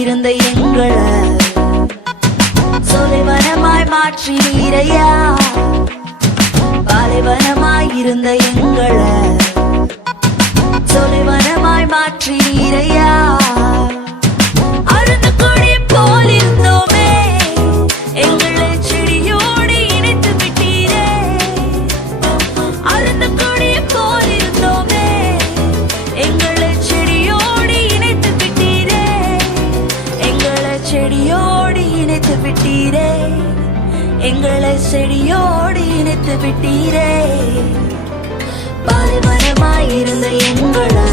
இருந்த எங்களை சொலைவனமாய் மாற்றினீரையா. பாலைவனமாய் இருந்த எங்களை சொலைவனமாய் மாற்றினீரையா. அருந்து கொடி போல் இருந்தோமே, எங்களை செடியோடு இணைத்து விட்டீரே. அருந்து கொடி போல் இருந்தோமே, எங்களை செடியோடு இணைத்து விட்டீரே. எங்களை செடியோடு இணைத்து விட்டீரே. எங்களை செடியோடு இணைத்து விட்டீரே. பாலைவனமாய் இருந்த எங்களை